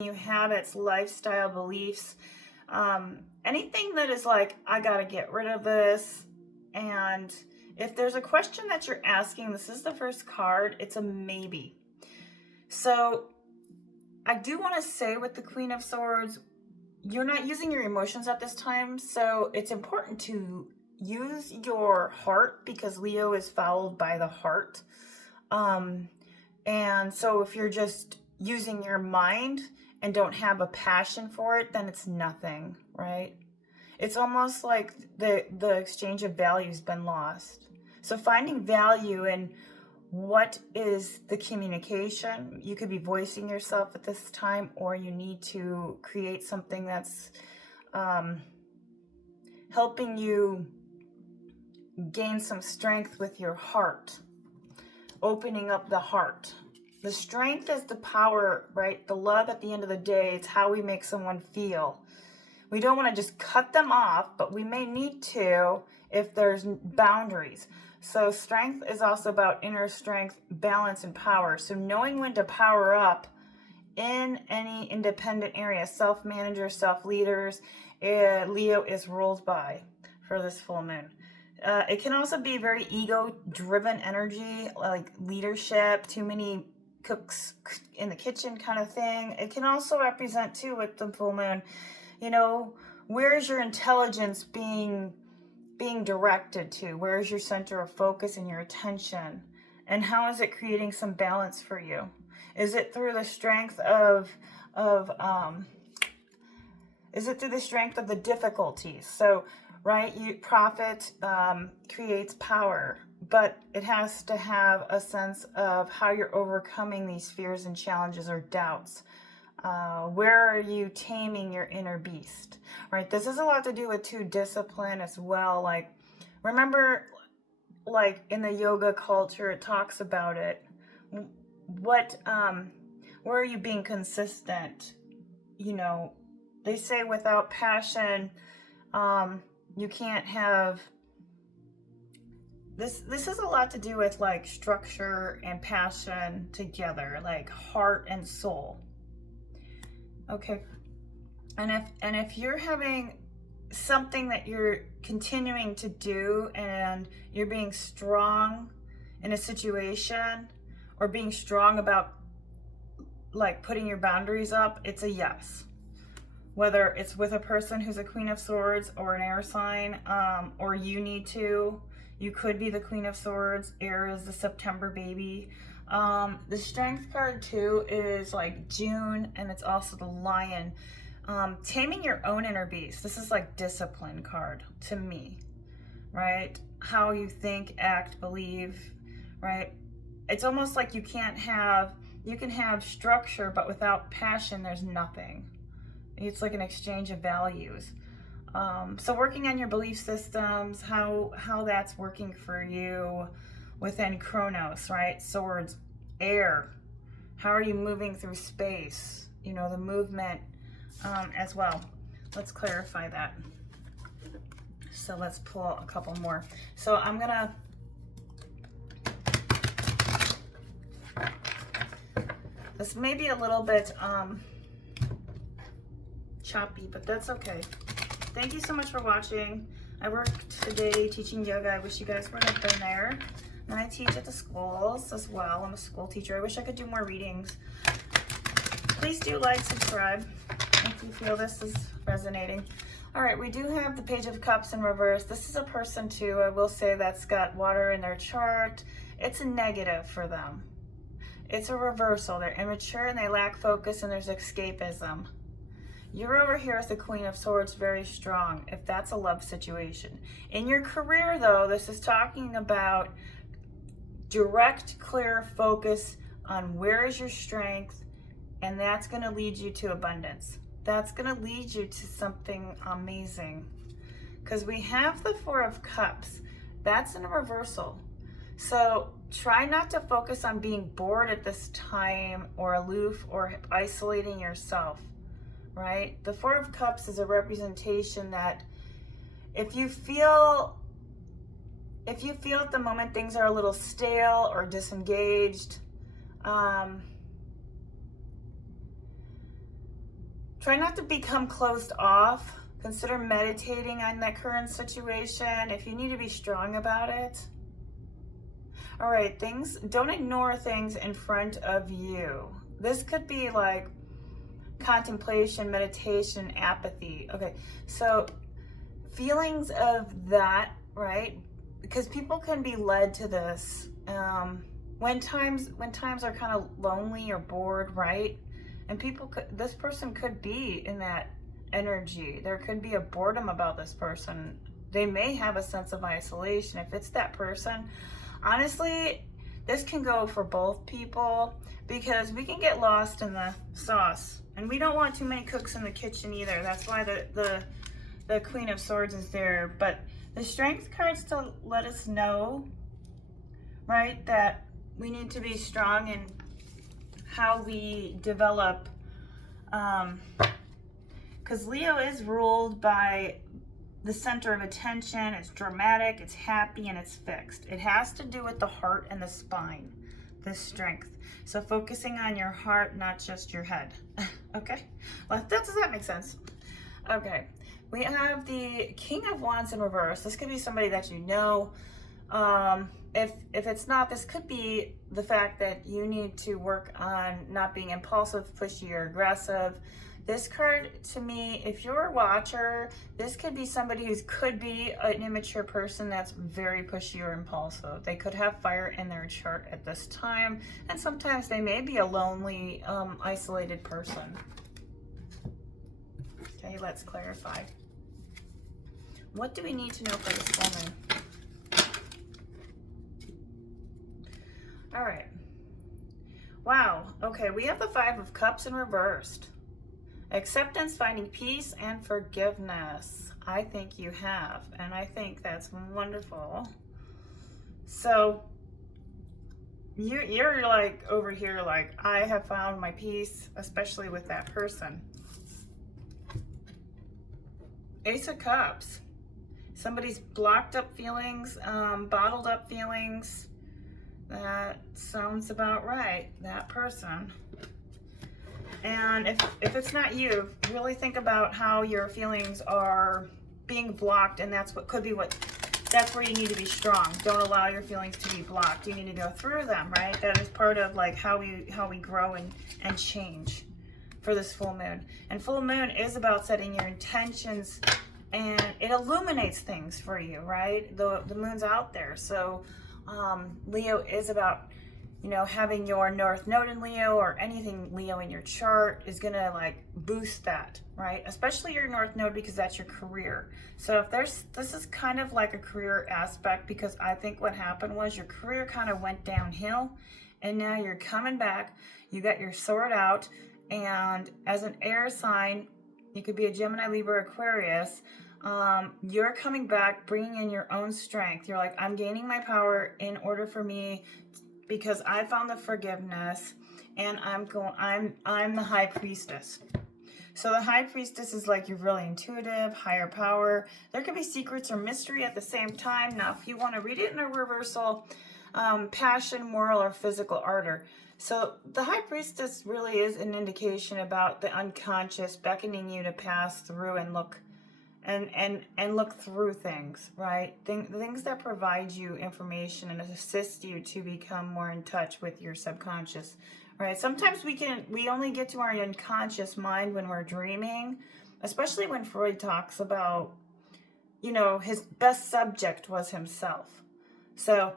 New habits, lifestyle, beliefs, anything that is like, I gotta get rid of this. And if there's a question that you're asking, this is the first card, it's a maybe. So I do want to say with the Queen of Swords, you're not using your emotions at this time, so it's important to use your heart, because Leo is followed by the heart. And so if you're just using your mind and don't have a passion for it, then it's nothing, right? It's almost like the exchange of value has been lost. So finding value in what is the communication. You could be voicing yourself at this time, or you need to create something that's helping you gain some strength with your heart, opening up the heart. The strength is the power, right? The love at the end of the day, it's how we make someone feel. We don't want to just cut them off, but we may need to if there's boundaries. So strength is also about inner strength, balance, and power. So knowing when to power up in any independent area, self-manager, self-leaders, Leo is ruled by for this full moon. It can also be very ego-driven energy, like leadership, too many cooks in the kitchen kind of thing. It can also represent, too, with the full moon, you know, where's your intelligence being directed to? Where's your center of focus and your attention? And how is it creating some balance for you? Is it through the strength of the difficulties? So, right, profit creates power, but it has to have a sense of how you're overcoming these fears and challenges or doubts. Where are you taming your inner beast, right? This has a lot to do with discipline as well. Like, remember, like in the yoga culture, it talks about it. Where are you being consistent? You know, they say without passion, you can't have this. This has a lot to do with like structure and passion together, like heart and soul. Okay, and if you're having something that you're continuing to do and you're being strong in a situation, or being strong about like putting your boundaries up, it's a yes. Whether it's with a person who's a Queen of Swords or an air sign, or you could be the Queen of Swords. Air is the September baby. The strength card too is like June, and it's also the lion. Taming your own inner beast. This is like discipline card to me, right? How you think, act, believe, right? It's almost like you can have structure, but without passion, there's nothing. It's like an exchange of values. So working on your belief systems, how that's working for you within Chronos, right? Swords, air. How are you moving through space? You know, the movement as well. Let's clarify that. So let's pull a couple more. So I'm gonna this may be a little bit choppy, but that's okay. Thank you so much for watching. I worked today teaching yoga. I wish you guys would have been there. And I teach at the schools as well. I'm a school teacher. I wish I could do more readings. Please do like, subscribe if you feel this is resonating. All right, we do have the Page of Cups in reverse. This is a person too, I will say, that's got water in their chart. It's a negative for them. It's a reversal. They're immature and they lack focus, and there's escapism. You're over here as the Queen of Swords, very strong, if that's a love situation. In your career, though, this is talking about direct, clear focus on where is your strength, and that's going to lead you to abundance. That's going to lead you to something amazing. Because we have the Four of Cups. That's in a reversal. So try not to focus on being bored at this time, or aloof, or isolating yourself. Right? The Four of Cups is a representation that if you feel at the moment things are a little stale or disengaged, Try not to become closed off. Consider meditating on that current situation if you need to be strong about it. All right, don't ignore things in front of you. This could be like contemplation, meditation, apathy. Okay, so feelings of that, right? Because people can be led to this when times are kind of lonely or bored, right? And this person could be in that energy. There could be a boredom about this person. They may have a sense of isolation. If it's that person, honestly, this can go for both people because we can get lost in the sauce, and we don't want too many cooks in the kitchen either. That's why the Queen of Swords is there. But the Strength cards to let us know, right, that we need to be strong in how we develop, because Leo is ruled by the center of attention. It's dramatic, it's happy, and it's fixed. It has to do with the heart and the spine, this strength. So focusing on your heart, not just your head. Okay, well, does that make sense? Okay, we have the King of Wands in reverse. This could be somebody that you know. If it's not, this could be the fact that you need to work on not being impulsive, pushy, or aggressive. This card, to me, if you're a watcher, this could be somebody who could be an immature person that's very pushy or impulsive. They could have fire in their chart at this time, and sometimes they may be a lonely, isolated person. Okay, let's clarify. What do we need to know for this woman? All right. Wow. Okay, we have the Five of Cups in reversed. Acceptance, finding peace, and forgiveness. I think you have, and I think that's wonderful. So you're like over here like, I have found my peace, especially with that person. Ace of Cups. Somebody's blocked up feelings, bottled up feelings. That sounds about right, that person. And if it's not you, really think about how your feelings are being blocked, and that's where you need to be strong. Don't allow your feelings to be blocked. You need to go through them, right? That is part of like how we grow and change for this full moon. And full moon is about setting your intentions, and it illuminates things for you, right? The moon's out there. So Leo is about, you know, having your North Node in Leo or anything Leo in your chart is gonna like boost that, right? Especially your North Node, because that's your career. So if this is kind of like a career aspect, because I think what happened was your career kind of went downhill, and now you're coming back. You got your sword out, and as an air sign, you could be a Gemini, Libra, Aquarius. You're coming back, bringing in your own strength. You're like, I'm gaining my power in order for me, because I found the forgiveness, and I'm the High Priestess. So the High Priestess is like, you're really intuitive, higher power. There could be secrets or mystery at the same time. Now, if you want to read it in a reversal, passion, moral, or physical ardor. So the High Priestess really is an indication about the unconscious beckoning you to pass through and look and look through things, right? Things that provide you information and assist you to become more in touch with your subconscious, right? Sometimes we only get to our unconscious mind when we're dreaming, especially when Freud talks about, you know, his best subject was himself. So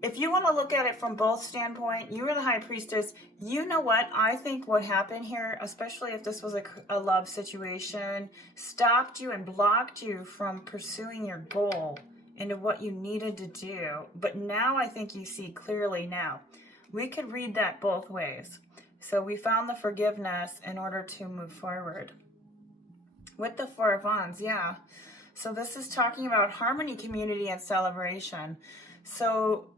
if you want to look at it from both standpoint, you are the High Priestess. You know what? I think what happened here, especially if this was a love situation, stopped you and blocked you from pursuing your goal into what you needed to do. But now I think you see clearly now. We could read that both ways. So we found the forgiveness in order to move forward. With the Four of Wands, yeah. So this is talking about harmony, community, and celebration. So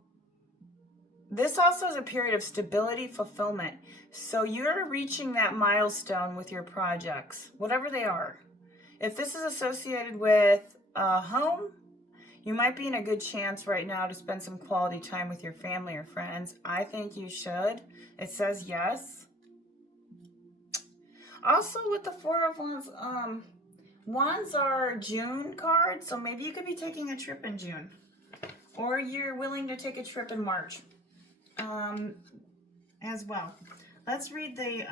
this also is a period of stability, fulfillment. So you're reaching that milestone with your projects, whatever they are. If this is associated with a home, you might be in a good chance right now to spend some quality time with your family or friends. I think you should. It says yes. Also with the Four of Wands, Wands are June cards, so maybe you could be taking a trip in June. Or you're willing to take a trip in March as well. Let's read the,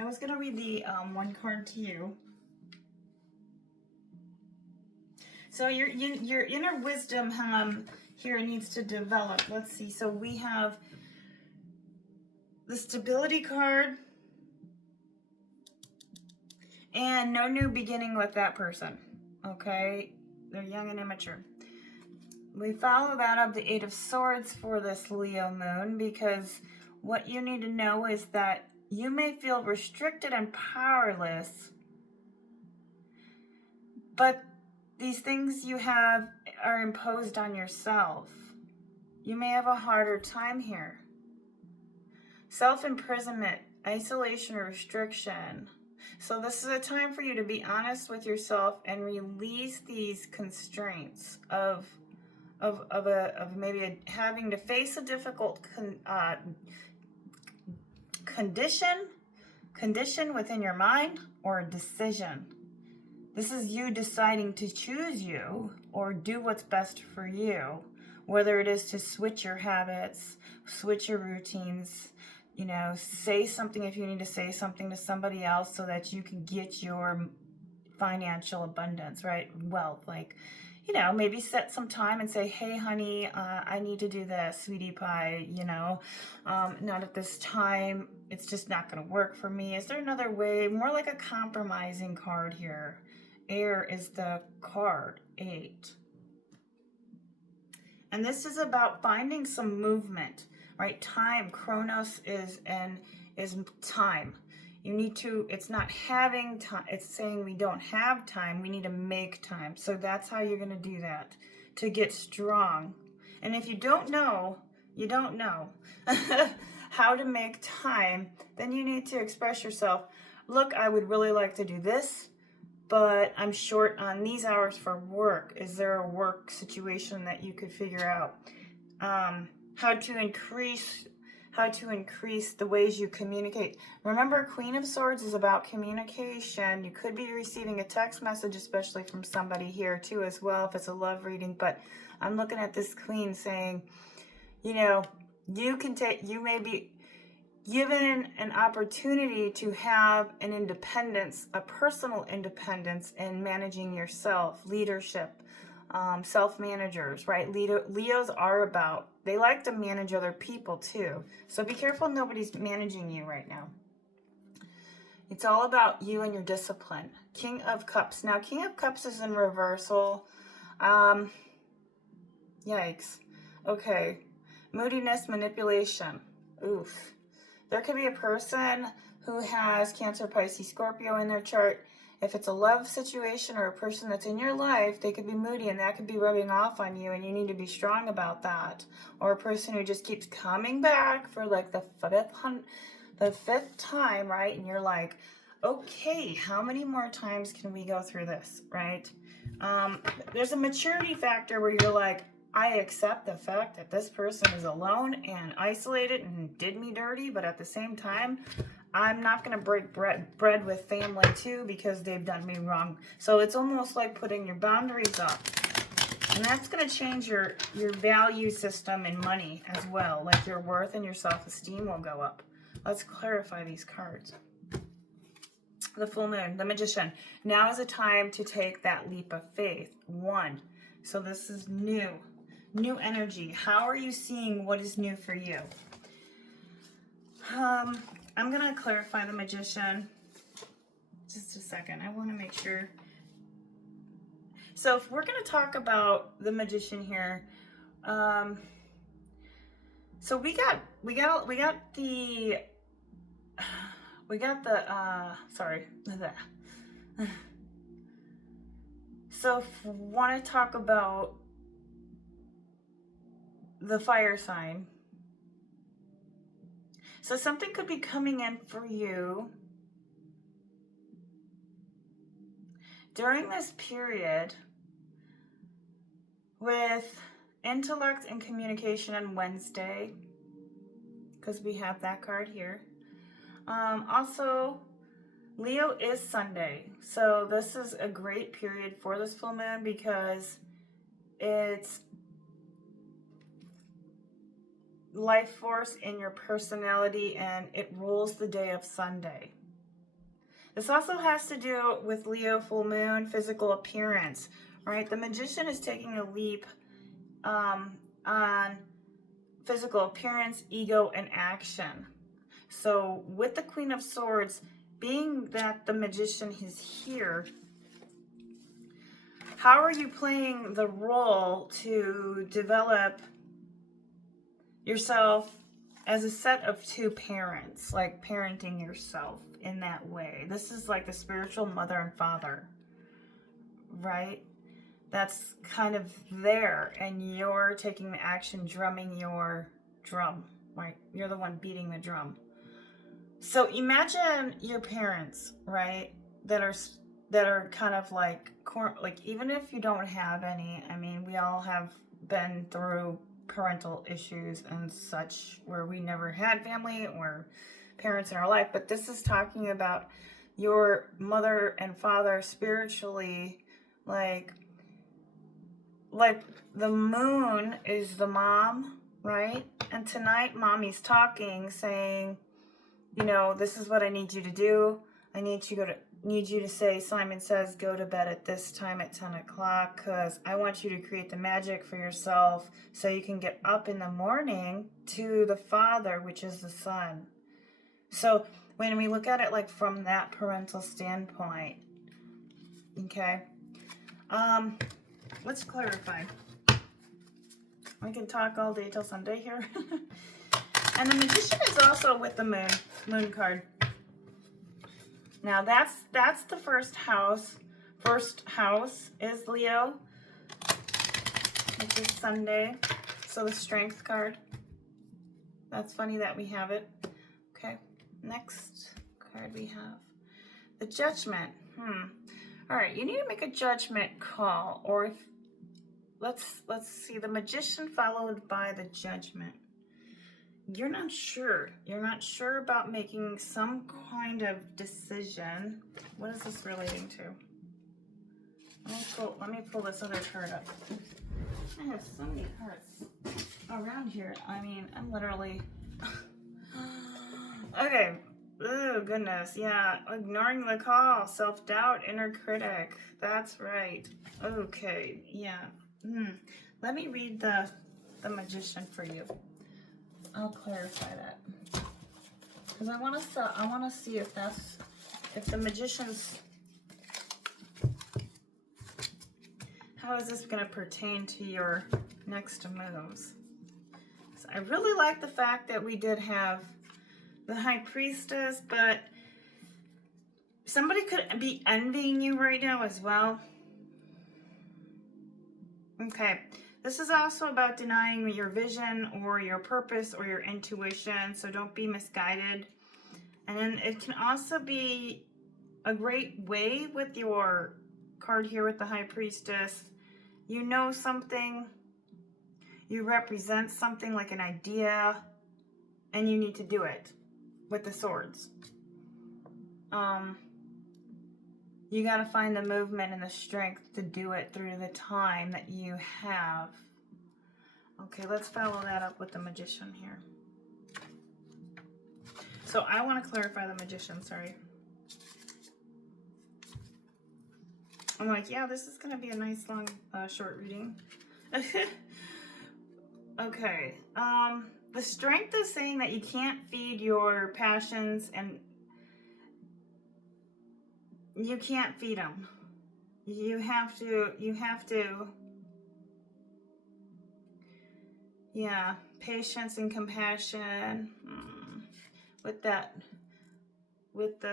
I was going to read the one card to you. So your inner wisdom here needs to develop. Let's see. So we have the stability card and no new beginning with that person. Okay? They're young and immature. We follow that up the Eight of Swords for this Leo moon, because what you need to know is that you may feel restricted and powerless, but these things you have are imposed on yourself. You may have a harder time here. Self-imprisonment, isolation, or restriction. So this is a time for you to be honest with yourself and release these constraints of maybe having to face a difficult condition within your mind, or a decision. This is you deciding to choose you or do what's best for you, whether it is to switch your habits, switch your routines, you know, say something if you need to say something to somebody else so that you can get your financial abundance, right? Wealth, like, you know, maybe set some time and say, hey, honey, I need to do this, sweetie pie, you know, not at this time. It's just not going to work for me. Is there another way? More like a compromising card here. Air is the card, 8. And this is about finding some movement, right? Time, chronos is time. You need to, it's not having time, it's saying we don't have time, we need to make time. So that's how you're going to do that, to get strong. And if you don't know, you don't know how to make time, then you need to express yourself. Look, I would really like to do this, but I'm short on these hours for work. Is there a work situation that you could figure out? How to increase the ways you communicate. Remember, Queen of Swords is about communication. You could be receiving a text message, especially from somebody here too as well, if it's a love reading. But I'm looking at this Queen saying, you know, you may be given an opportunity to have an independence, a personal independence in managing yourself, leadership, self-managers, right? Leos are about, they like to manage other people too. So be careful nobody's managing you right now. It's all about you and your discipline. King of Cups. Now, King of Cups is in reversal. Yikes. Okay. Moodiness, manipulation. Oof. There could be a person who has Cancer, Pisces, Scorpio in their chart. If it's a love situation or a person that's in your life, they could be moody and that could be rubbing off on you, and you need to be strong about that. Or a person who just keeps coming back for like the fifth time, right? And you're like, okay, how many more times can we go through this, right? There's a maturity factor where you're like, I accept the fact that this person is alone and isolated and did me dirty, but at the same time, I'm not going to break bread with family too because they've done me wrong. So it's almost like putting your boundaries up. And that's going to change your value system in money as well. Like your worth and your self-esteem will go up. Let's clarify these cards. The full moon, the magician. Now is a time to take that leap of faith. 1. So this is new energy. How are you seeing what is new for you? I'm going to clarify the magician. Just a second. I want to make sure. So if we're going to talk about the magician here, so we got the sorry. So if we want to talk about the fire sign, so something could be coming in for you during this period with intellect and communication on Wednesday, because we have that card here. Also, Leo is Sunday, so this is a great period for this full moon because it's life force in your personality and it rules the day of Sunday. This also has to do with Leo full moon, physical appearance, right? The Magician is taking a leap on physical appearance, ego, and action. So with the Queen of Swords, being that the Magician is here, how are you playing the role to develop yourself as a set of two parents, like parenting yourself in that way? This is like the spiritual mother and father, right? That's kind of there, and you're taking the action, drumming your drum, right? You're the one beating the drum. So imagine your parents, right? That are kind of like even if you don't have any, I mean, we all have been through parental issues and such where we never had family or parents in our life, but this is talking about your mother and father spiritually, like the moon is the mom, right? And tonight mommy's talking, saying, you know, this is what I need you to do. I need you to say, Simon Says, go to bed at this time at 10 o'clock because I want you to create the magic for yourself so you can get up in the morning to the Father, which is the Sun. So when we look at it like from that parental standpoint, okay, let's clarify. We can talk all day till Sunday here. And the Magician is also with the moon card. Now that's the first house. First house is Leo, which is Sunday. So the Strength card. That's funny that we have it. Okay, next card we have the Judgment. All right, you need to make a judgment call, or if let's see, the Magician followed by the Judgment. You're not sure. You're not sure about making some kind of decision. What is this relating to? Let me pull this other card up. I have so many cards around here. I mean, I'm literally... Okay. Oh, goodness. Yeah. Ignoring the call. Self-doubt. Inner critic. That's right. Okay. Yeah. Let me read the Magician for you. I'll clarify that because I want to see if the Magician's, how is this going to pertain to your next moves? So I really like the fact that we did have the High Priestess, but somebody could be envying you right now as well. Okay. This is also about denying your vision or your purpose or your intuition, so don't be misguided. And then it can also be a great way with your card here with the High Priestess. You know something, you represent something like an idea, and you need to do it with the Swords. You got to find the movement and the strength to do it through the time that you have. Okay, let's follow that up with the Magician here. So I want to clarify the Magician, sorry. I'm like, yeah, this is going to be a nice long, short reading. Okay, the Strength is saying that you can't feed your passions and you can't feed them. You have to, yeah, patience and compassion with the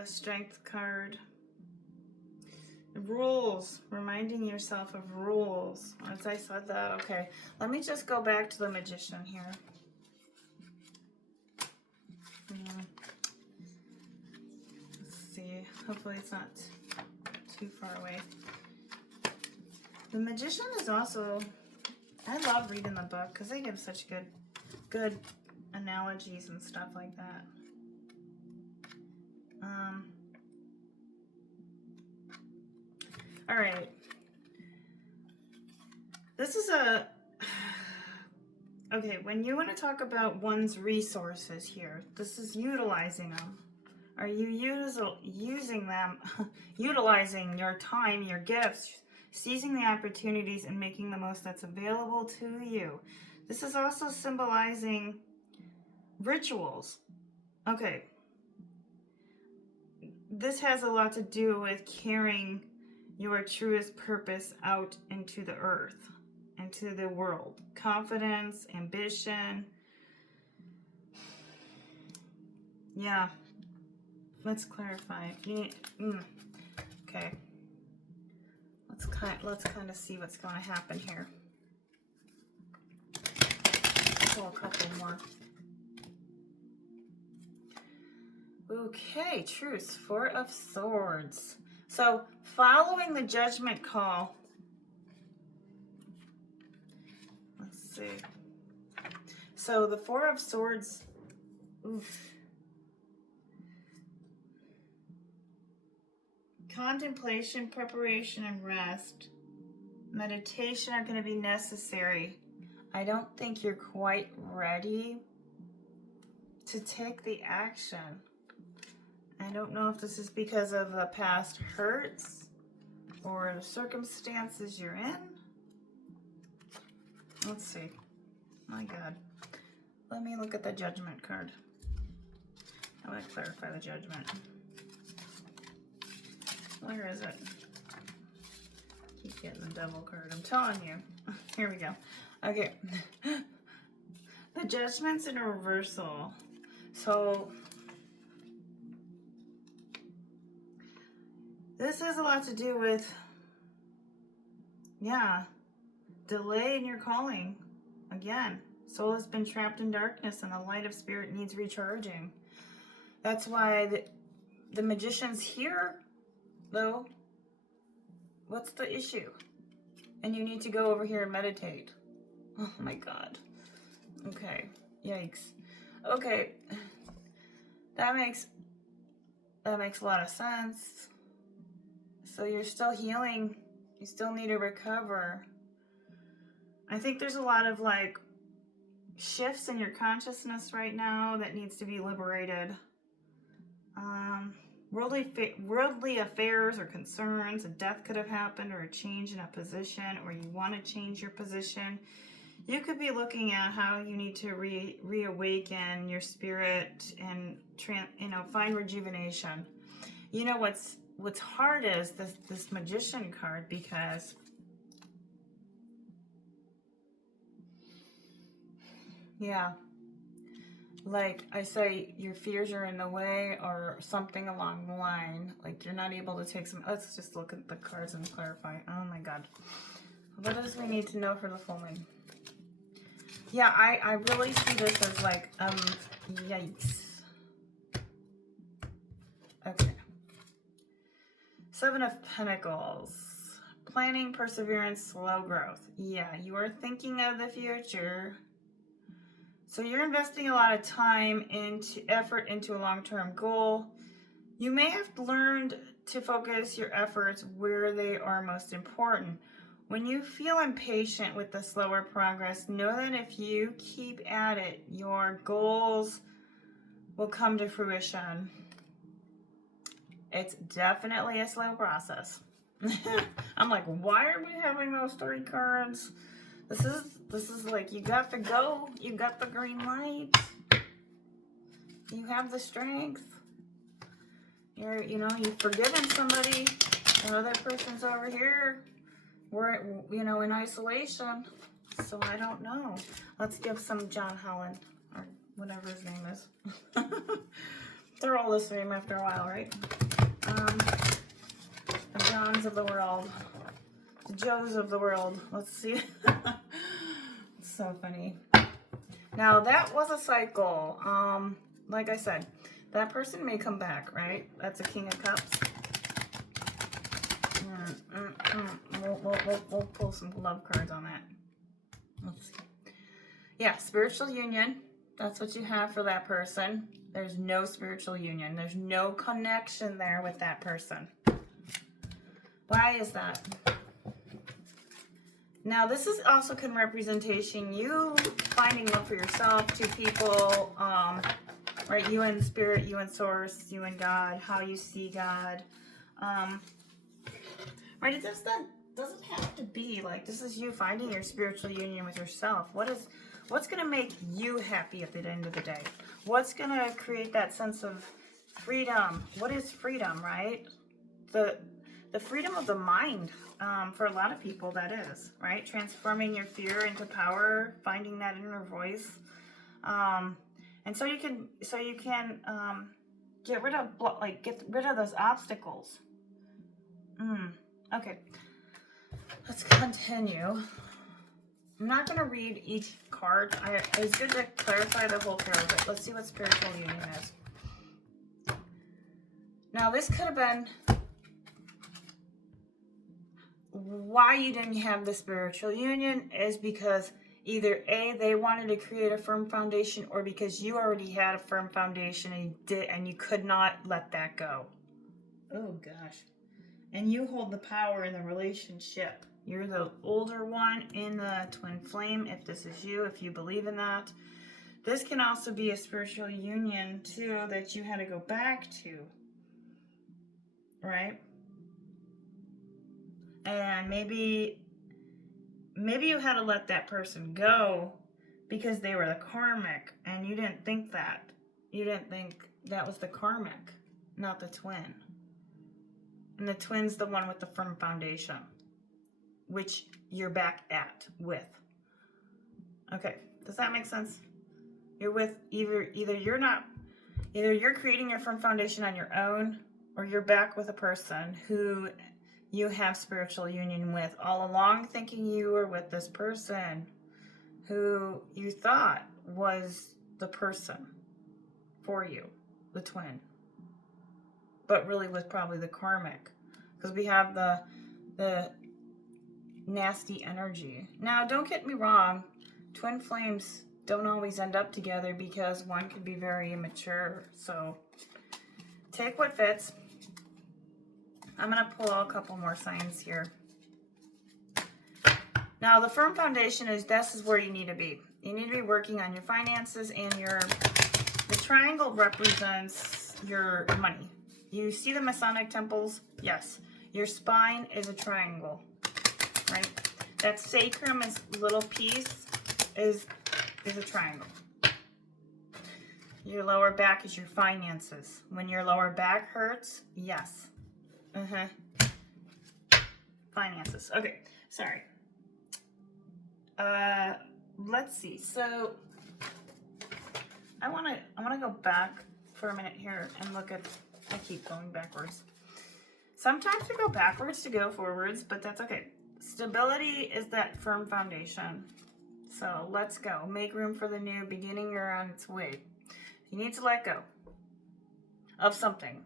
Strength card. Rules, reminding yourself of rules. As I said that, okay. Let me just go back to the Magician here. See, hopefully it's not too far away. The Magician is also, I love reading the book because they give such good analogies and stuff like that. right. This is a... Okay, when you want to talk about one's resources here, this is utilizing them. Are you using them, utilizing your time, your gifts, seizing the opportunities and making the most that's available to you? This is also symbolizing rituals. Okay. This has a lot to do with carrying your truest purpose out into the earth, into the world. Confidence, ambition. Yeah. Let's clarify. Okay. Let's kind of see what's going to happen here. Pull a couple more. Okay, truce. Four of Swords. So, following the judgment call. Let's see. So, the Four of Swords. Oof. Contemplation, preparation, and rest. Meditation are going to be necessary. I don't think you're quite ready to take the action. I don't know if this is because of the past hurts or the circumstances you're in. Let's see. My God. Let me look at the Judgment card. I want to clarify the Judgment. Where is it? Keep getting the Devil card. I'm telling you. Here we go. Okay. The Judgment's in a reversal. So this has a lot to do with, yeah, delay in your calling. Again, soul has been trapped in darkness and the light of spirit needs recharging. That's why the Magician's here, though. What's the issue? And you need to go over here and meditate. Oh my God. Okay. Yikes. Okay. That makes a lot of sense. So you're still healing. You still need to recover. I think there's a lot of like shifts in your consciousness right now that needs to be liberated. Worldly affairs or concerns, a death could have happened, or a change in a position, or you want to change your position. You could be looking at how you need to reawaken your spirit and find rejuvenation. You know what's hard is this Magician card, because yeah, like I say, your fears are in the way or something along the line. Like you're not able to take some. Let's just look at the cards and clarify. Oh my God. What does we need to know for the full moon? Yeah, I really see this as like, yikes. Okay. Seven of Pentacles. Planning, perseverance, slow growth. Yeah, you are thinking of the future. So you're investing a lot of time effort into a long-term goal. You may have learned to focus your efforts where they are most important. When you feel impatient with the slower progress, know that if you keep at it, your goals will come to fruition. It's definitely a slow process. I'm like, why are we having those 3 cards? This is like, you got the go, you got the green light, you have the strength. You've forgiven somebody, another person's over here. We're, in isolation. So I don't know. Let's give some John Holland, or whatever his name is. They're all the same after a while, right? The Johns of the world. The Joes of the world. Let's see. It's so funny. Now, that was a cycle. Like I said, that person may come back, right? That's a King of Cups. We'll pull some love cards on that. Let's see. Yeah, spiritual union. That's what you have for that person. There's no spiritual union. There's no connection there with that person. Why is that? Now, this is also can representation you finding love for yourself, two people, right? You and spirit, you and source, you and God, how you see God. Right? It doesn't have to be like this is you finding your spiritual union with yourself. What's going to make you happy at the end of the day? What's going to create that sense of freedom? What is freedom, right? The freedom of the mind, for a lot of people, that is, right? Transforming your fear into power, finding that inner voice. And so you can get rid of those obstacles. Okay. Let's continue. I'm not going to read each card. It's good to clarify the whole tarot, but let's see what spiritual union is. Now, this could have been why you didn't have the spiritual union is because either A, they wanted to create a firm foundation, or because you already had a firm foundation and you could not let that go. Oh, gosh. And you hold the power in the relationship. You're the older one in the twin flame, if this is you, if you believe in that. This can also be a spiritual union, too, that you had to go back to. Right? And maybe you had to let that person go because they were the karmic, and you didn't think that. You didn't think that was the karmic, not the twin. And the twin's the one with the firm foundation, which you're back at with. Okay, does that make sense? You're with either you're creating your firm foundation on your own, or you're back with a person who you have spiritual union with all along, thinking you were with this person who you thought was the person for you, the twin, but really was probably the karmic, because we have the nasty energy. Now, don't get me wrong, twin flames don't always end up together because one could be very immature. So take what fits. I'm going to pull a couple more signs here. Now, the firm foundation this is where you need to be. You need to be working on your finances, and the triangle represents your money. You see the Masonic temples? Yes. Your spine is a triangle, right? That sacrum is little piece is a triangle. Your lower back is your finances. When your lower back hurts, yes. Finances. Okay, sorry. Let's see. So I wanna go back for a minute here and look at. I keep going backwards. Sometimes we go backwards to go forwards, but that's okay. Stability is that firm foundation. So let's go. Make room for the new. Beginning you're on its way. You need to let go of something.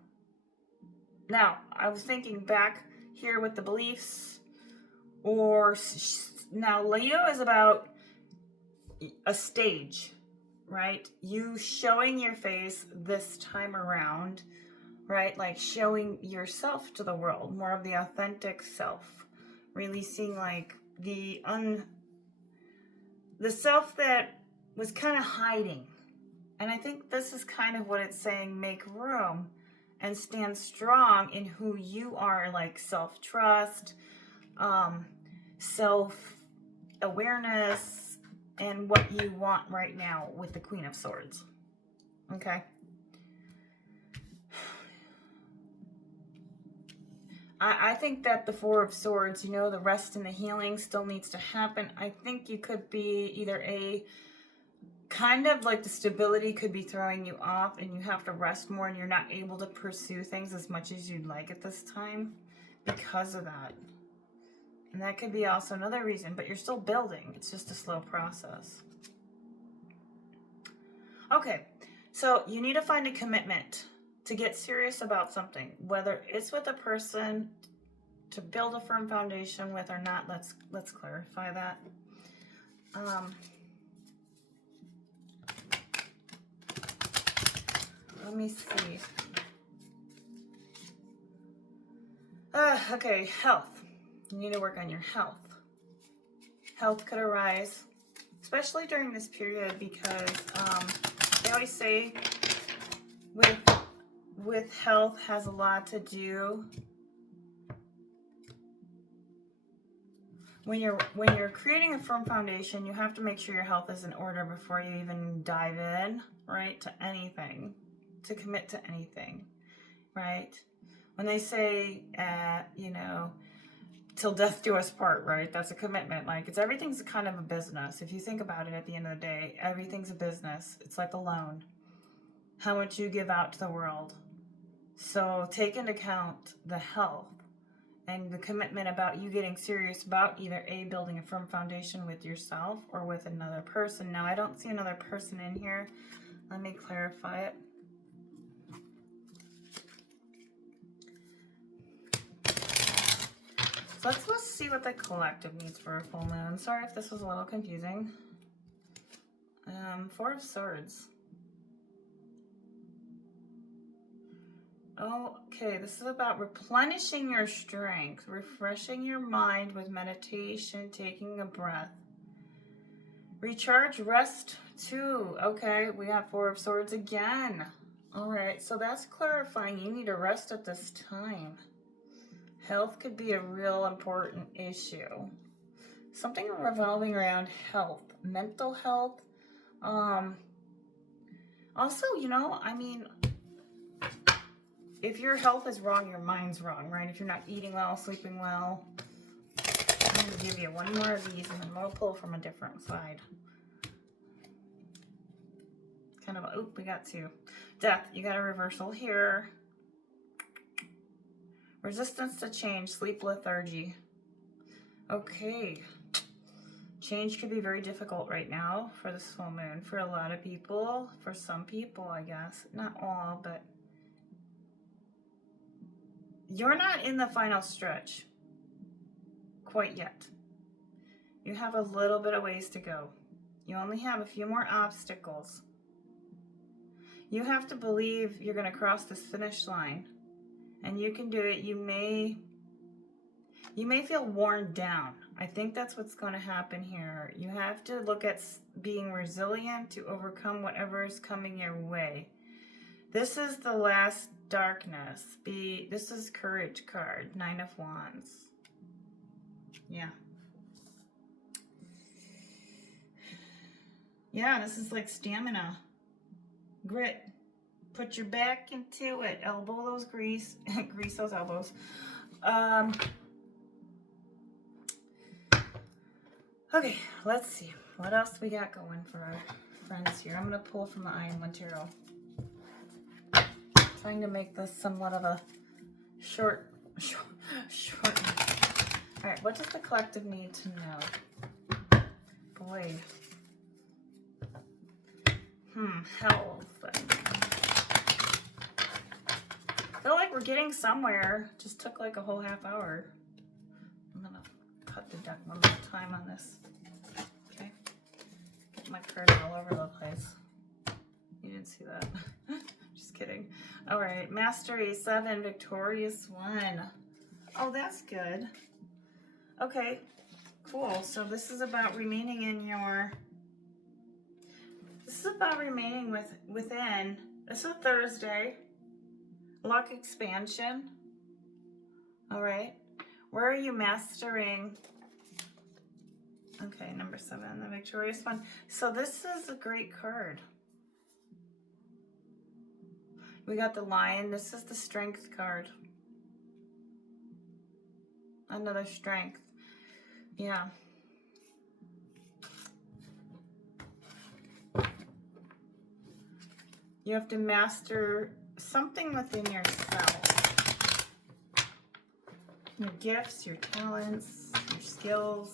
Now, I was thinking back here with the beliefs, now Leo is about a stage, right? You showing your face this time around, right? Like showing yourself to the world, more of the authentic self, releasing like the self that was kind of hiding. And I think this is kind of what it's saying, make room and stand strong in who you are, like self-trust, self-awareness, and what you want right now with the Queen of Swords. Okay? I think that the Four of Swords, the rest and the healing still needs to happen. I think you could be either kind of like the stability could be throwing you off and you have to rest more and you're not able to pursue things as much as you'd like at this time because of that. And that could be also another reason, but you're still building. It's just a slow process. Okay, so you need to find a commitment to get serious about something, whether it's with a person to build a firm foundation with or not. Let's clarify that. Let me see. Okay, health. You need to work on your health. Health could arise, especially during this period, because they always say with health has a lot to do. When you're creating a firm foundation, you have to make sure your health is in order before you even dive in, right, to anything, to commit to anything, right? When they say, you know, till death do us part, right? That's a commitment. Like, everything's kind of a business. If you think about it, at the end of the day, everything's a business. It's like a loan. How much you give out to the world. So take into account the health and the commitment about you getting serious about either building a firm foundation with yourself or with another person. Now, I don't see another person in here. Let me clarify it. So let's see what the collective needs for a full moon. Sorry if this was a little confusing. Four of Swords. Okay, this is about replenishing your strength, refreshing your mind with meditation, taking a breath. Recharge, rest too. Okay, we have Four of Swords again. All right, so that's clarifying you need to rest at this time. Health could be a real important issue. Something revolving around health, mental health. Also, you know, I mean, if your health is wrong, your mind's wrong, right? If you're not eating well, sleeping well. I'm going to give you one more of these and then we'll pull from a different side. Kind of, oh, we got two. Death, you got a reversal here. Resistance to change, sleep lethargy. Okay. Change could be very difficult right now for this full moon. For a lot of people, for some people, I guess. Not all, but you're not in the final stretch quite yet. You have a little bit of ways to go. You only have a few more obstacles. You have to believe you're going to cross this finish line, and you can do it. You may feel worn down. I think that's what's going to happen here. You have to look at being resilient to overcome whatever is coming your way. This is the last darkness. This is Courage card, Nine of Wands. Yeah. Yeah, this is like stamina. Grit. Put your back into it. Elbow those grease. Grease those elbows. Okay, let's see. What else we got going for our friends here? I'm going to pull from the Eye and One Tarot. Trying to make this somewhat of a short. All right, what does the collective need to know? Boy. Health. I feel like we're getting somewhere. Just took like a whole half hour. I'm going to cut the deck one more time on this. Okay. Get my cards all over the place. You didn't see that. Just kidding. All right. Mastery 7, Victorious 1. Oh, that's good. Okay. Cool. So this is about remaining in your... This is about remaining within. This is a Thursday. Luck expansion. All right. Where are you mastering? Okay, number 7, the Victorious One. So this is a great card. We got the Lion. This is the Strength card. Another Strength. Yeah. You have to master something within yourself. Your gifts, your talents, your skills.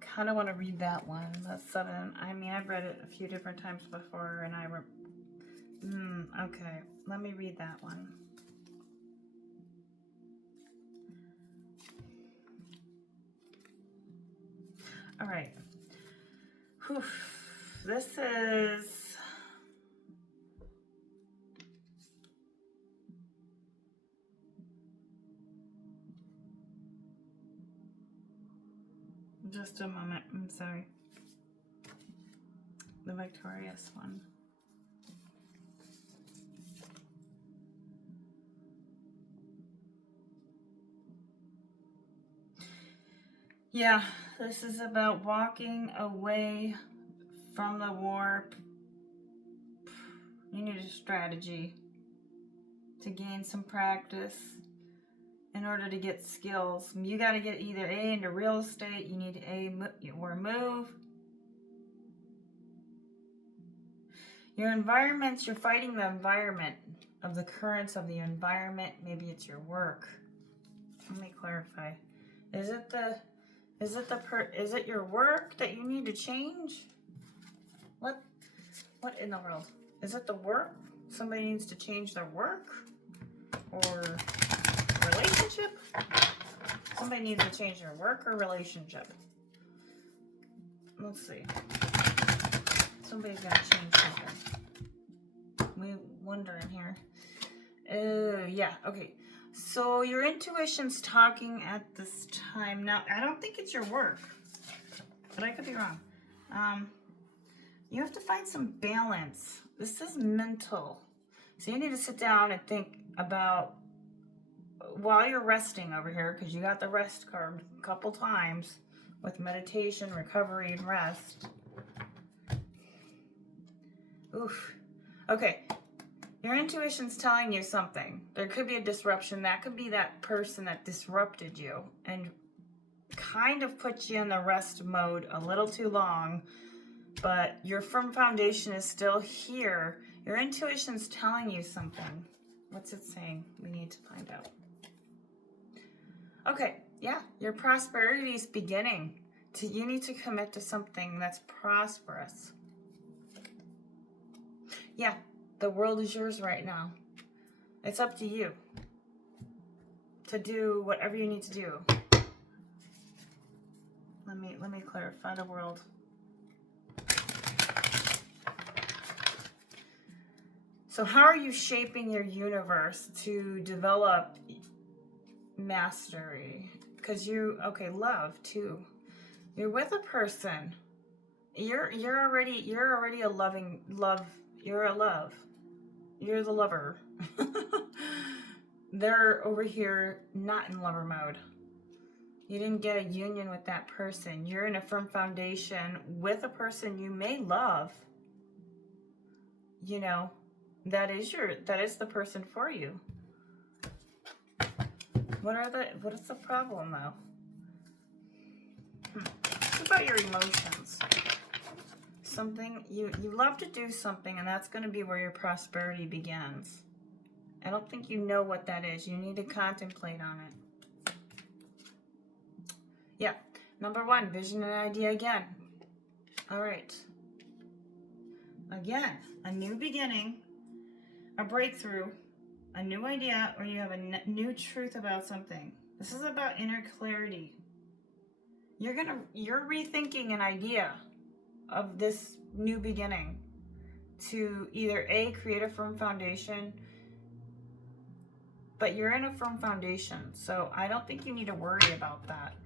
Kind of want to read that one. That's 7. I mean, I've read it a few different times before, and okay. Let me read that one. All right. Whew. This is Just a moment. I'm sorry. The victorious one. Yeah, this is about walking away from the warp. You need a strategy to gain some practice in order to get skills. You got to get either A, into real estate, you need A, or move. Your environments, you're fighting the environment of the currents of the environment. Maybe it's your work. Let me clarify. Is it your work that you need to change? What in the world? Is it the work? Somebody needs to change their work? Or relationship? Somebody needs to change their work or relationship. Let's see. Somebody's got to change something. We're wondering here. Yeah, okay. So your intuition's talking at this time. Now, I don't think it's your work, but I could be wrong. You have to find some balance. This is mental. So you need to sit down and think about, while you're resting over here, because you got the rest card a couple times with meditation, recovery, and rest. Oof. Okay. Your intuition's telling you something. There could be a disruption. That could be that person that disrupted you and kind of put you in the rest mode a little too long, but your firm foundation is still here. Your intuition's telling you something. What's it saying? We need to find out. Okay, yeah, your prosperity is beginning. You need to commit to something that's prosperous. Yeah. The world is yours right now. It's up to you to do whatever you need to do. Let me clarify the world. So how are you shaping your universe to develop mastery? Because love too. You're with a person. You're already a loving love. You're a love. You're the lover. They're over here not in lover mode. You didn't get a union with that person. You're in a firm foundation with a person you may love. You know, that is the person for you. What is the problem though? What about your emotions? Something you love to do something, and that's going to be where your prosperity begins. I don't think you know what that is. You need to contemplate on it. Yeah. Number 1, vision and idea again. All right. Again, a new beginning, a breakthrough, a new idea, or you have a new truth about something. This is about inner clarity. You're rethinking an idea of this new beginning to either A, create a firm foundation, but you're in a firm foundation, so I don't think you need to worry about that.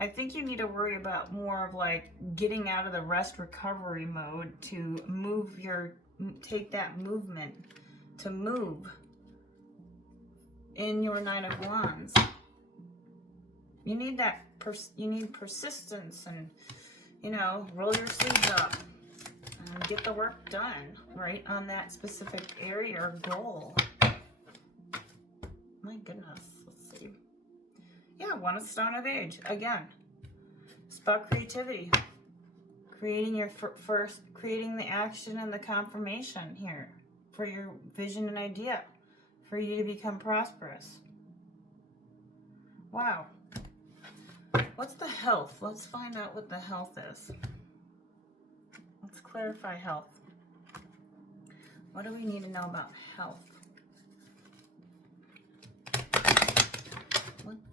I think you need to worry about more of like getting out of the rest recovery mode to take that movement to move in your 9 of Wands. You need that, you need persistence and, roll your sleeves up and get the work done, right, on that specific area or goal. My goodness, let's see. Yeah, 1 of Stone of Age. Again, it's about creativity. Creating your creating the action and the confirmation here for your vision and idea for you to become prosperous. Wow. What's the health? Let's find out what the health is. Let's clarify health. What do we need to know about health?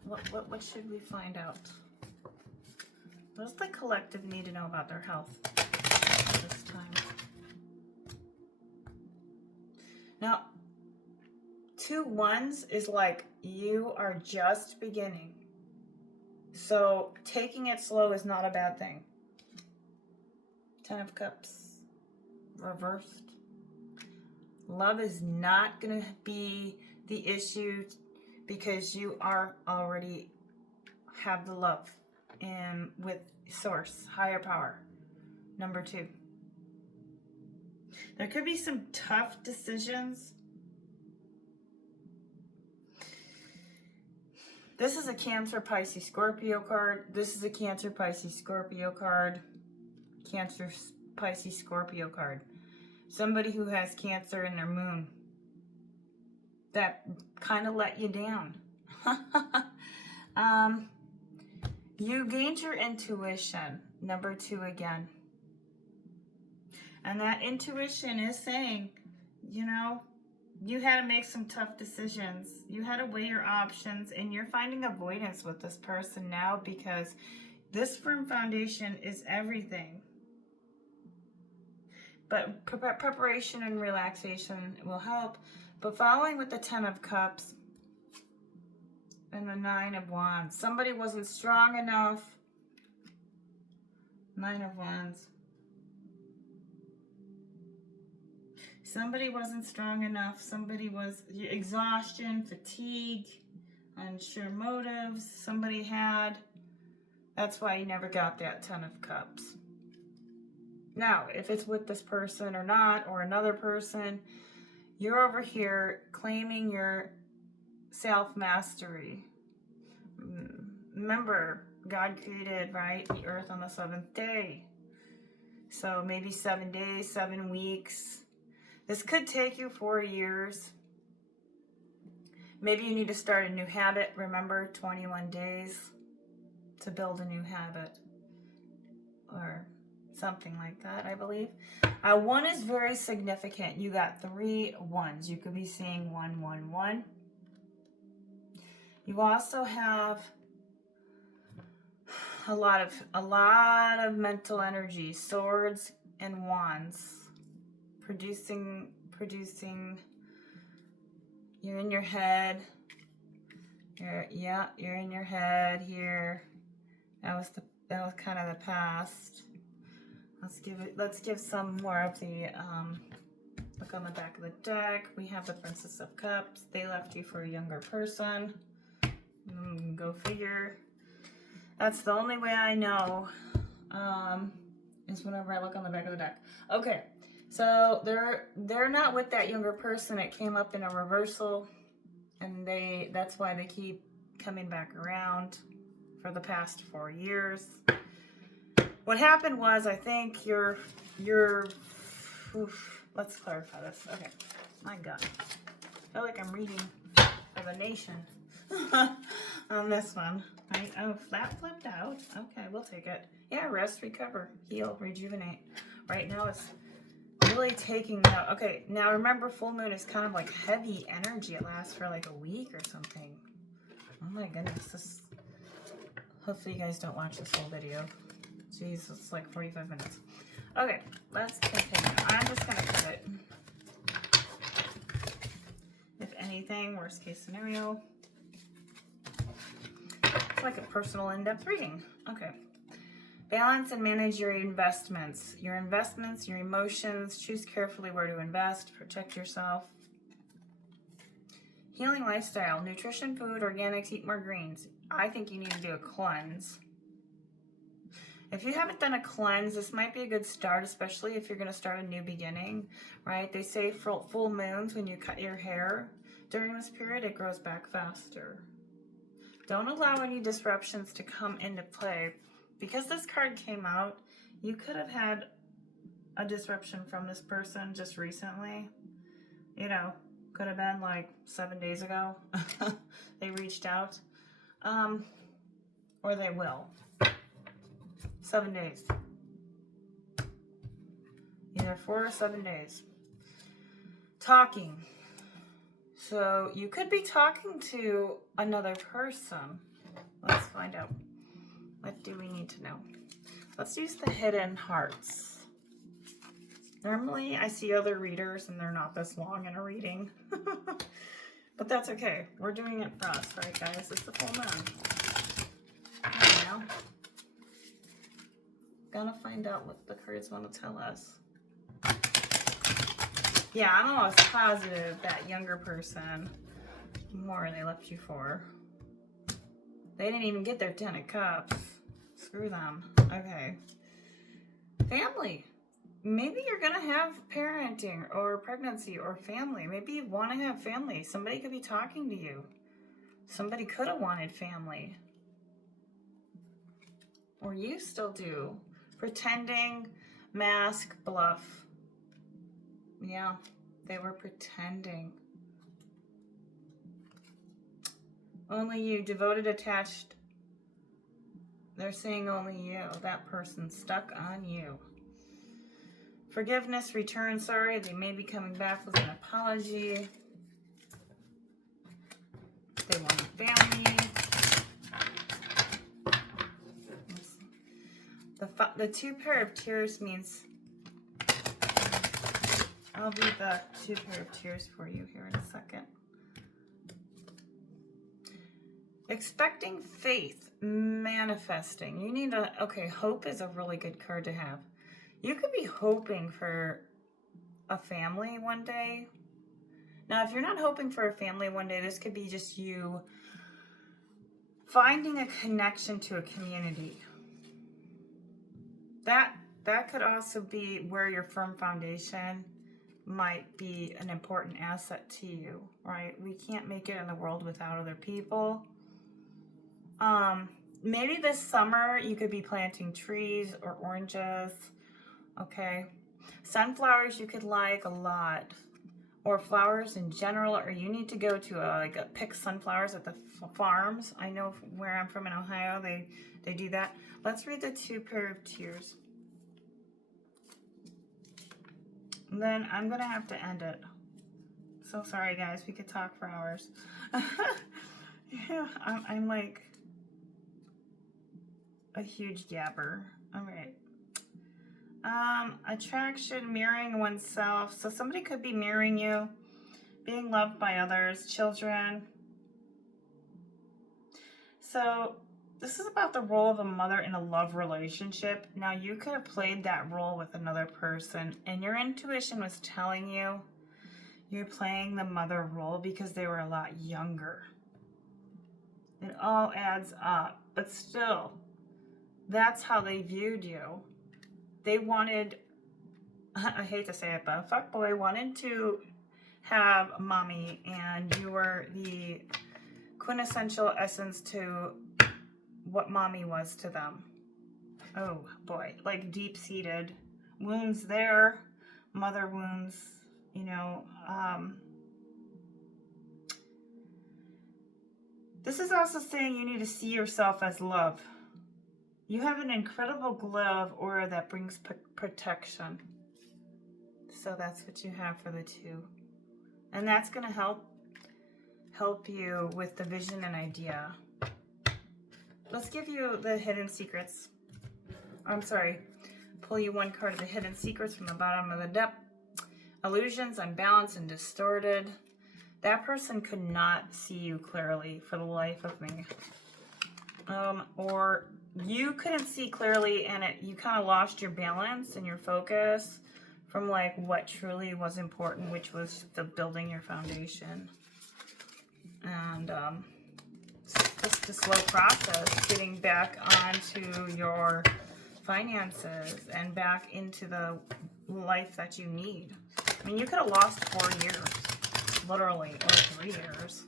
What should we find out? What does the collective need to know about their health this time? Now, 2 wands is like you are just beginning. So taking it slow is not a bad thing. 10 of Cups reversed. Love is not going to be the issue because you are already have the love and with source, higher power. Number 2. There could be some tough decisions. This is a Cancer, Pisces, Scorpio card. This is a Cancer, Pisces, Scorpio card. Cancer, Pisces, Scorpio card. Somebody who has Cancer in their moon. That kind of let you down. You gained your intuition. Number 2 again. And that intuition is saying, you know, you had to make some tough decisions. You had to weigh your options, and you're finding avoidance with this person now because this firm foundation is everything. But preparation and relaxation will help. But following with the 10 of Cups and the 9 of Wands. Somebody wasn't strong enough. 9 of Wands. Somebody wasn't strong enough. Somebody was exhaustion, fatigue, unsure motives. Somebody had. That's why you never got that 10 of Cups. Now, if it's with this person or not, or another person, you're over here claiming your self-mastery. Remember, God created, right, the earth on the 7th day. So maybe 7 days, 7 weeks. This could take you 4 years. Maybe you need to start a new habit. Remember, 21 days to build a new habit. Or something like that, I believe. 1 is very significant. You got 3 1s. You could be seeing 1, 1, 1. You also have a lot of mental energy, swords and wands, producing. You're in your head. You're in your head here. That was kind of the past. Let's give some more of the look on the back of the deck. We have the Princess of Cups. They left you for a younger person. Go figure. That's the only way I know. Is whenever I look on the back of the deck. Okay, so they're not with that younger person. It came up in a reversal, and that's why they keep coming back around for the past 4 years. What happened was, I think let's clarify this. Okay, my God, I feel like I'm reading for the nation on this one. Right? Oh, that flipped out. Okay, we'll take it. Yeah, rest, recover, heal, rejuvenate. Right now it's really taking out. Okay, now remember, full moon is kind of like heavy energy. It lasts for like a week or something. Oh my goodness. Hopefully you guys don't watch this whole video. Jeez, it's like 45 minutes. Okay, let's continue. I'm just going to put it. If anything, worst case scenario. It's like a personal in-depth reading. Okay. Balance and manage your investments. Your investments, your emotions. Choose carefully where to invest. Protect yourself. Healing lifestyle. Nutrition, food, organics, eat more greens. I think you need to do a cleanse. If you haven't done a cleanse, this might be a good start, especially if you're going to start a new beginning, right? They say for full moons, when you cut your hair during this period, it grows back faster. Don't allow any disruptions to come into play. Because this card came out, you could have had a disruption from this person just recently. You know, could have been like 7 days ago. They reached out. Or they will. 7 days. Either 4 or 7 days. Talking. So you could be talking to another person. Let's find out. What do we need to know? Let's use the hidden hearts. Normally I see other readers and they're not this long in a reading. But that's okay. We're doing it for us, right guys? It's the full moon. Yeah. Gotta find out what the cards want to tell us. Yeah, I'm almost positive that younger person, more they left you for. They didn't even get their 10 of Cups. Screw them. Okay. Family. Maybe you're going to have parenting or pregnancy or family. Maybe you want to have family. Somebody could be talking to you. Somebody could have wanted family. Or you still do. Pretending, mask, bluff. Yeah, they were pretending. Only you, devoted, attached. They're saying only you. That person stuck on you. Forgiveness, return, sorry. They may be coming back with an apology. They want family. The 2 pair of tears means, I'll read the 2 pair of tears for you here in a second. Expecting, faith, manifesting. You need to, okay, hope is a really good card to have. You could be hoping for a family one day. Now, if you're not hoping for a family one day, this could be just you finding a connection to a community. That could also be where your firm foundation might be an important asset to you, right? We can't make it in the world without other people. Maybe this summer you could be planting trees or oranges, okay? Sunflowers you could like a lot, or flowers in general, or you need to go to pick sunflowers at the farms. I know where I'm from in Ohio, they do that. Let's read the 2 pair of tears. And then I'm gonna have to end it. So sorry guys, we could talk for hours. Yeah, I'm like a huge gabber. All right. Attraction, mirroring oneself. So somebody could be mirroring you, being loved by others, children. So this is about the role of a mother in a love relationship. Now you could have played that role with another person and your intuition was telling you you're playing the mother role because they were a lot younger. It all adds up, but still, that's how they viewed you. They wanted, I hate to say it, but a fuckboy wanted to have mommy, and you were the quintessential essence to what mommy was to them. Oh boy, like deep-seated wounds there, mother wounds, you know. This is also saying you need to see yourself as love. You have an incredible glow of aura that brings protection. So that's what you have for the 2. And that's going to help you with the vision and idea. Let's give you the hidden secrets. I'm sorry. Pull you 1 card of the hidden secrets from the bottom of the deck. Illusions, unbalanced, and distorted. That person could not see you clearly for the life of me. Or you couldn't see clearly and you kind of lost your balance and your focus from like what truly was important, which was the building your foundation. And it's just a slow process getting back onto your finances and back into the life that you need. I mean, you could have lost 4 years, literally, or 3 years.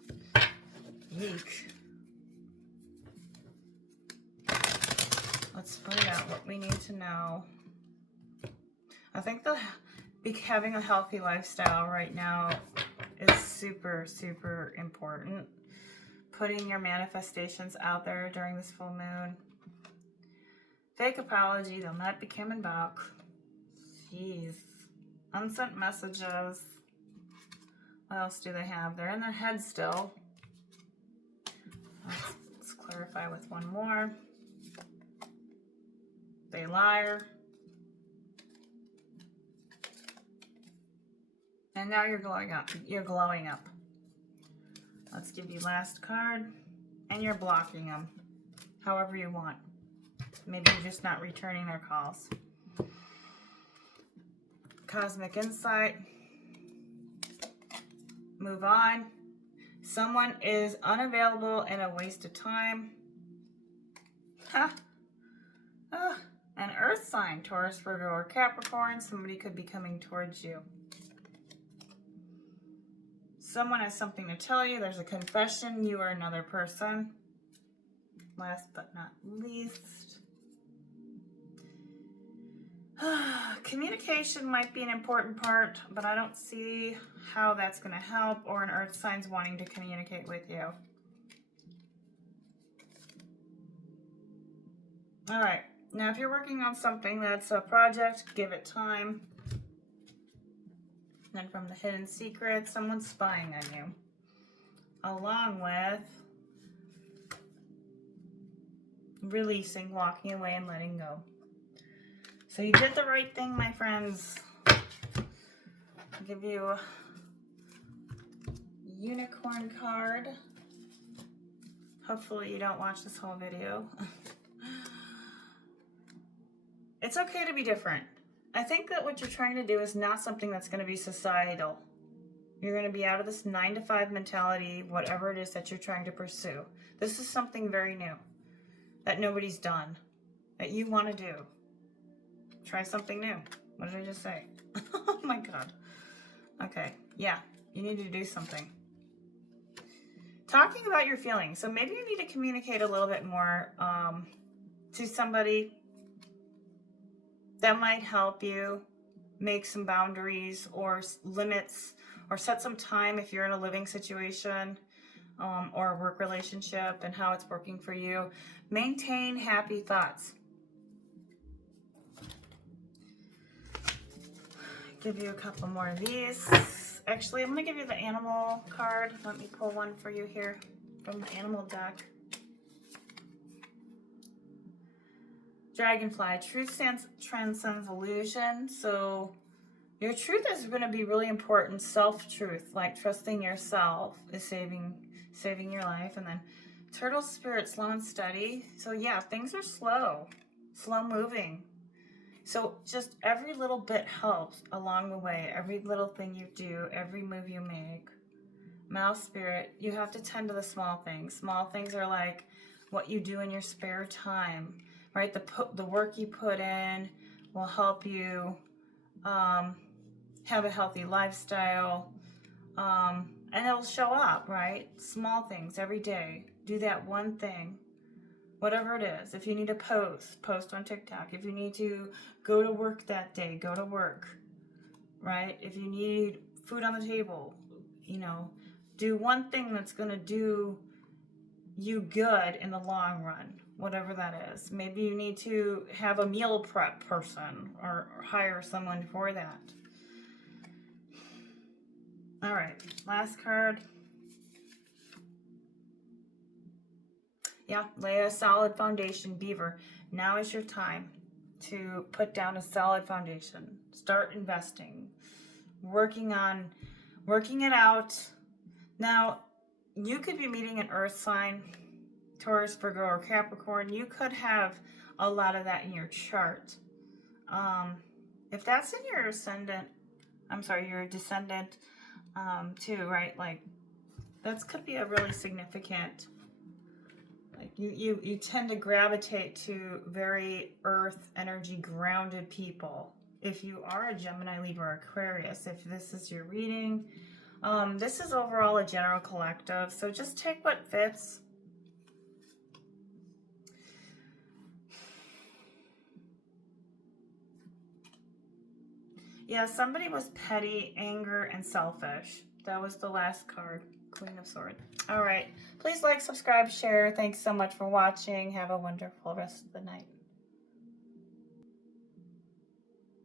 Yeek. Let's find out what we need to know. I think having a healthy lifestyle right now is super, super important. Putting your manifestations out there during this full moon. Fake apology, they'll not be coming back. Jeez. Unsent messages. What else do they have? They're in their head still. Let's clarify with 1 more. They liar. And now you're glowing up. You're glowing up. Let's give you last card. And you're blocking them however you want. Maybe you're just not returning their calls. Cosmic insight. Move on. Someone is unavailable and a waste of time. Huh. An earth sign, Taurus, Virgo, or Capricorn. Somebody could be coming towards you. Someone has something to tell you. There's a confession. You are another person. Last but not least. Communication might be an important part, but I don't see how that's going to help, or an earth sign's wanting to communicate with you. All right. Now, if you're working on something that's a project, give it time. Then from the hidden secret, someone's spying on you. Along with releasing, walking away, and letting go. So you did the right thing, my friends. I'll give you a unicorn card. Hopefully you don't watch this whole video. It's okay to be different. I think that what you're trying to do is not something that's going to be societal. You're going to be out of this 9-to-5 mentality, whatever it is that you're trying to pursue. This is something very new that nobody's done, that you want to do. Try something new. What did I just say? Oh my God. Okay. Yeah. You need to do something. Talking about your feelings. So maybe you need to communicate a little bit more to somebody. That might help you make some boundaries or limits, or set some time if you're in a living situation or a work relationship and how it's working for you. Maintain happy thoughts. Give you a couple more of these. Actually, I'm going to give you the animal card. Let me pull one for you here from the animal deck. Dragonfly, truth transcends illusion. So your truth is going to be really important. Self-truth, like trusting yourself, is saving your life. And then turtle spirit, slow and steady. So yeah, things are slow moving. So just every little bit helps along the way. Every little thing you do, every move you make. Mouse spirit, you have to tend to the small things. Small things are like what you do in your spare time, right? The work you put in will help you have a healthy lifestyle, and it'll show up, right? Small things every day. Do that one thing. Whatever it is. If you need to post on TikTok. If you need to go to work that day, go to work, right? If you need food on the table, do one thing that's going to do you good in the long run, whatever that is. Maybe you need to have a meal prep person or hire someone for that. All right, last card. Yeah, lay a solid foundation, Beaver. Now is your time to put down a solid foundation. Start investing, working it out. Now, you could be meeting an earth sign, Taurus, Virgo, or Capricorn. You could have a lot of that in your chart. If that's in your your descendant too, right? Like, that could be a really significant. Like you tend to gravitate to very earth energy grounded people. If you are a Gemini, Libra, or Aquarius, if this is your reading, this is overall a general collective. So just take what fits. Yeah, somebody was petty, anger, and selfish. That was the last card. Queen of Swords. All right. Please like, subscribe, share. Thanks so much for watching. Have a wonderful rest of the night.